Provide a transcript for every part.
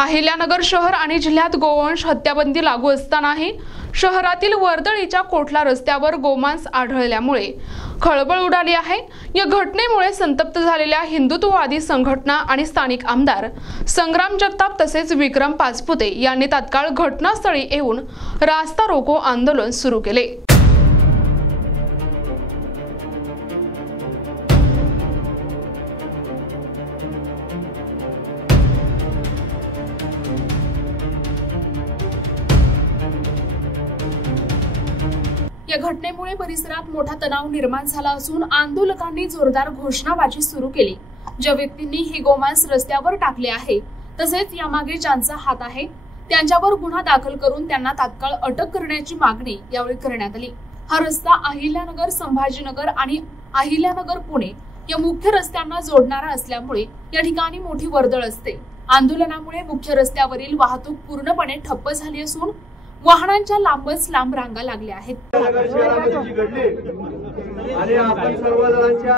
अहिल्यानगर शहर आणि जिल्ह्यात गोवंश हत्याबंदी लागू असतानाही शहरातील वर्दळीच्या कोठला रस्त्यावर गोमांस आढळल्यामुळे खळबळ उडाली आहे। या घटनेमुळे संतप्त झालेल्या हिंदुत्ववादी संघटना आणि स्थानिक आमदार संग्राम जगताप तसेच विक्रम पाचपुते यांनी तात्काळ घटनास्थळी येऊन रास्ता रोको आंदोलन सुरू केले। या घटनेमुळे परिसरात मोठा तणाव निर्माण झाला असून आंदोलकांनी जोरदार घोषणाबाजी सुरू केली। ज्या व्यक्तींनी हे गोमांस रस्त्यावर टाकले आहे तसेच यामागे ज्यांचा हात आहे त्यांच्यावर गुन्हा दाखल करून त्यांना तात्काळ अटक करण्याची मागणी यावेळी करण्यात आली। हा रस्ता अहिल्यानगर संभाजीनगर आणि अहिल्यानगर पुणे या मुख्य रस्त्यांना जोडणारा असल्यामुळे या ठिकाणी मोठी वर्दळ असते। आंदोलनामुळे मुख्य रस्त्यावरील वाहतूक पूर्णपणे ठप्प झाली असून वाहनांच्या लांबच लांब रांगा लागल्या आहेत। आणि आपण सर्वजणांच्या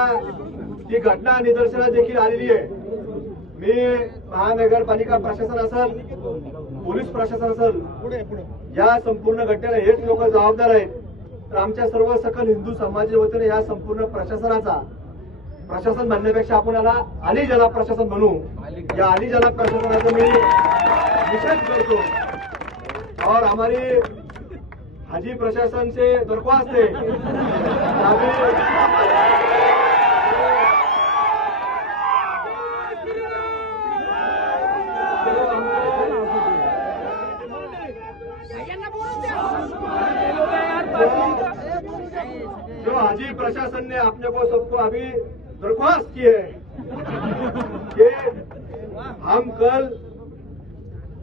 ही घटना निदर्शनास देखील आलेली आहे। मी महानगरपालिका प्रशासन असेल, पोलीस प्रशासन असेल, या संपूर्ण घटनेला हेच लोक जबाबदार आहेत। तर आमच्या सर्व सकल हिंदू समाजाच्या वतीने या संपूर्ण प्रशासनाचा प्रशासन म्हणण्यापेक्षा आपण याला अली जनाब प्रशासन म्हणू। या अली जनाब प्रशासनाचा मी निषेध करतो और हमारी हाजी प्रशासन से दरख्वास्त है जो हाजी प्रशासन ने अपने को सबको अभी दरख्वास्त की है कि हम कल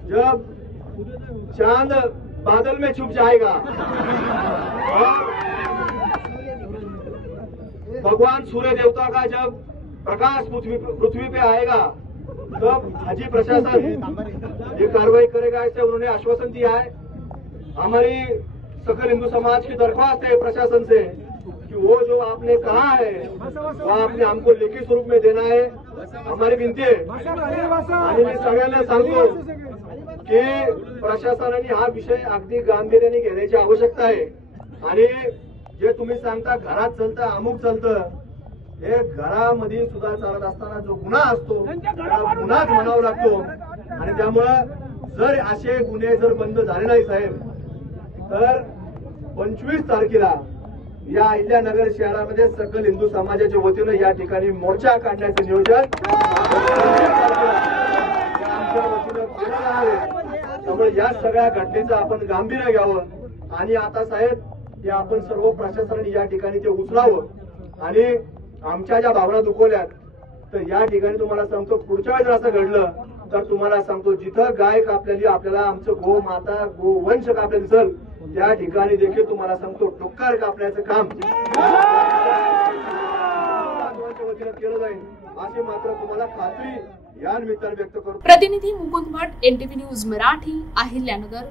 जब चांद बादल में छुप जाएगा और भगवान सूर्य देवता का जब प्रकाश पृथ्वी पे आएगा तब हाजी प्रशासन ये कार्रवाई करेगा, ऐसे उन्होंने आश्वासन दिया है। हमारी सकल हिंदू समाज की दरख्वास्त है प्रशासन से कि वो जो आपने कहा है वो आपने हमको लेखी स्वरूप में देना है, हमारी विनंती है। आणि मी सगळ्यांना सांगतो की प्रशासनाने हा विषय अगदी गांभीर्याने घेण्याची आवश्यकता आहे। आणि जे तुम्ही सांगता घरात चालतं अमुक चालतं, हे घरामध्ये सुद्धा चालत असताना जो गुन्हा असतो त्याला गुन्हाच म्हणावा लागतो। आणि त्यामुळे जर असे गुन्हे जर बंद झाले नाही साहेब तर 25 तारखेला या अहिल्यानगर शहरामध्ये सकल हिंदू समाजाच्या वतीने या ठिकाणी मोर्चा काढण्याचे नियोजन आमच्या वतीने केलेलं आहे। त्यामुळे या सगळ्या घटनेचं आपण गांभीर्य घ्यावं आणि आता साहेब हे आपण सर्व प्रशासनाने या ठिकाणी ते उचलावं। आणि आमच्या ज्या भावना दुखवल्यात तर या ठिकाणी तुम्हाला सांगतो पुढच्या वेळेस असं घडलं तर तुम्हाला सांगतो जिथं गाय कापलेली आपल्याला आमचं गो माता गोवंश कापले दिसल त्या ठिकाणी देखील तुम्हाला सांगतो टोकार कापण्याचं काम वतीने केलं जाईल अशी मात्र तुम्हाला खात्री या निमित्ताने व्यक्त करतो। प्रतिनिधी मुकुंद भट, NTV न्यूज मराठी, अहिल्यानगर।